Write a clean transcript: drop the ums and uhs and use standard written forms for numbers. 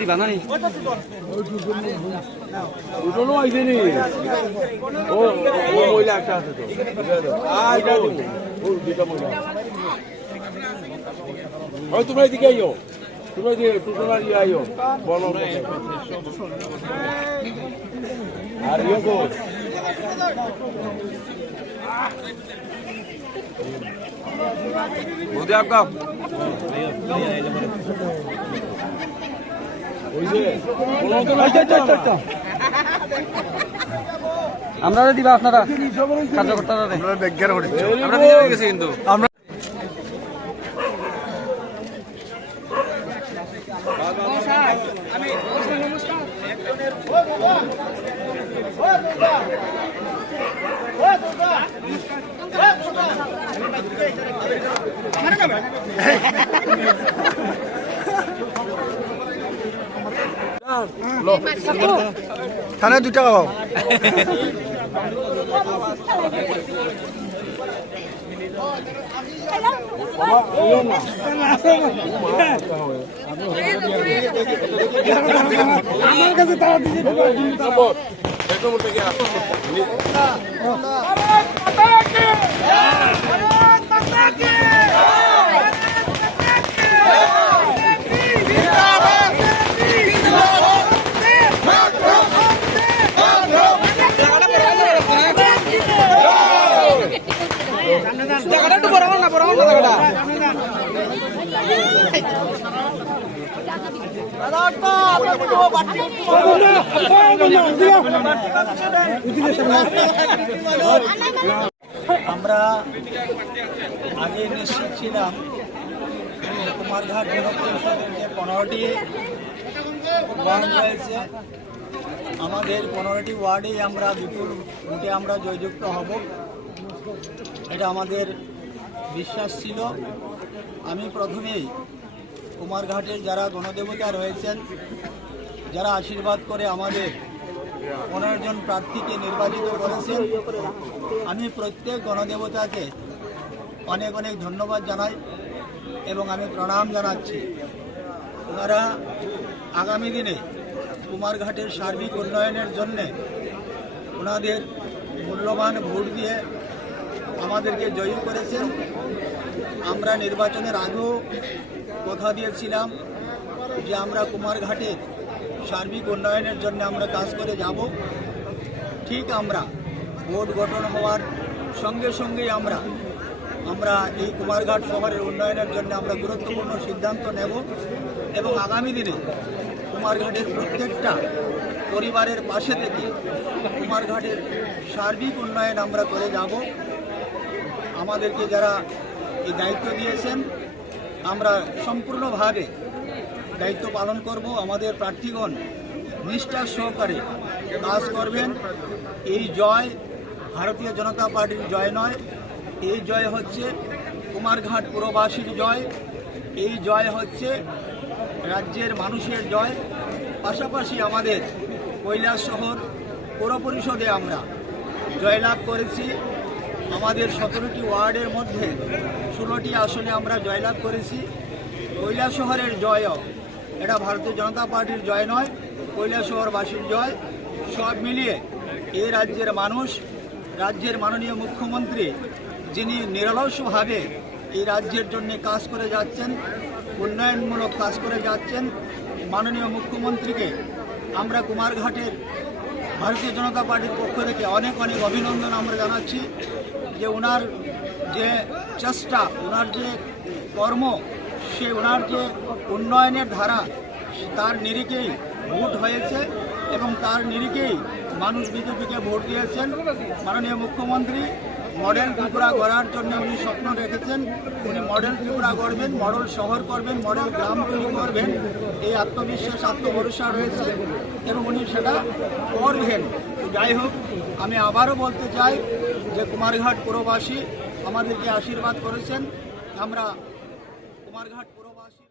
দিবা না তোমরা এদিকে আইও, তোমরা আইও আর আমরা দিবা আপনারা কার্যকর্তারা আমরা হয়ে গেছি কিন্তু আমরা থানায় 2 টাকা পাও আমার কাছে তারা আমরা আগে নিশ্চিত ছিলাম কুমারঘাট ব্লক পরিষদের যে 15টি ওয়ার্ড রয়েছে আমাদের 15টি ওয়ার্ডেই আমরা বিপুল ভোটে আমরা জয়যুক্ত হব, এটা আমাদের বিশ্বাস ছিল। আমি প্রথমেই কুমারঘাটের যারা গণদেবতা রয়েছেন, যারা আশীর্বাদ করে আমাদের 15 জন প্রার্থীকে নির্বাচিত করেছেন, আমি প্রত্যেক গণদেবতাকে অনেক অনেক ধন্যবাদ জানাই এবং আমি প্রণাম জানাচ্ছি। ওনারা আগামী দিনে কুমারঘাটের সার্বিক উন্নয়নের জন্যে ওনাদের মূল্যবান ভোট দিয়ে আমাদেরকে জয়ী করেছেন। আমরা নির্বাচনের আগেও কথা দিয়েছিলাম যে আমরা কুমারঘাটের সার্বিক উন্নয়নের জন্য আমরা কাজ করে যাব। ঠিক আমরা ভোট গঠন হওয়ার সঙ্গে সঙ্গেই আমরা এই কুমারঘাট শহরের উন্নয়নের জন্য আমরা গুরুত্বপূর্ণ সিদ্ধান্ত নেব এবং আগামী দিনে কুমারঘাটের প্রত্যেকটা পরিবারের পাশে থেকে কুমারঘাটের সার্বিক উন্নয়ন আমরা করে যাব। আমাদেরকে যারা এই দায়িত্ব দিয়েছেন আমরা সম্পূর্ণভাবে দায়িত্ব পালন করব। আমাদের প্রার্থীগণ নিষ্ঠার সহকারে কাজ করবেন। এই জয় ভারতীয় জনতা পার্টির জয় নয়, এই জয় হচ্ছে কুমারঘাট পুরবাসীর জয়, এই জয় হচ্ছে রাজ্যের মানুষের জয়। পাশাপাশি আমাদের কৈলাসহর পৌর পরিষদে আমরা জয়লাভ করেছি। আমাদের 17টি ওয়ার্ডের মধ্যে 16টি আসনে আমরা জয়লাভ করেছি। কৈলাসহরের জয়ও এটা ভারতীয় জনতা পার্টির জয় নয়, কৈলাসহরবাসীর জয়। সব মিলিয়ে এই রাজ্যের মানুষ, রাজ্যের মাননীয় মুখ্যমন্ত্রী যিনি নিরলসভাবে এই রাজ্যের জন্য কাজ করে যাচ্ছেন, উন্নয়নমূলক কাজ করে যাচ্ছেন, মাননীয় মুখ্যমন্ত্রীকে আমরা কুমারঘাটের ভারতীয় জনতা পার্টির পক্ষ থেকে অনেক অনেক অভিনন্দন আমরা জানাচ্ছি যে ওনার যে চেষ্টা, ওনার যে কর্ম, ওনার যে উন্নয়নের ধারা, তার নিরিখেই ভোট হয়েছে এবং তার নিরিখেই মানুষ বিজেপিকে ভোট দিয়েছেন। মাননীয় মুখ্যমন্ত্রী মডেল ত্রিপুরা গড়ার জন্য উনি স্বপ্ন রেখেছেন। উনি মডেল ত্রিপুরা গড়বেন, মডেল শহর করবেন, মডেল গ্রাম তৈরি করবেন, এই আত্মবিশ্বাস, আত্মভরসা রয়েছে এবং উনি সেটা করবেন। যাই হোক, আমি আবারও বলতে চাই যে কুমারঘাট পুরবাসী আমাদেরকে আশীর্বাদ করেছেন। আমরা কুমারঘাট পুরবাসী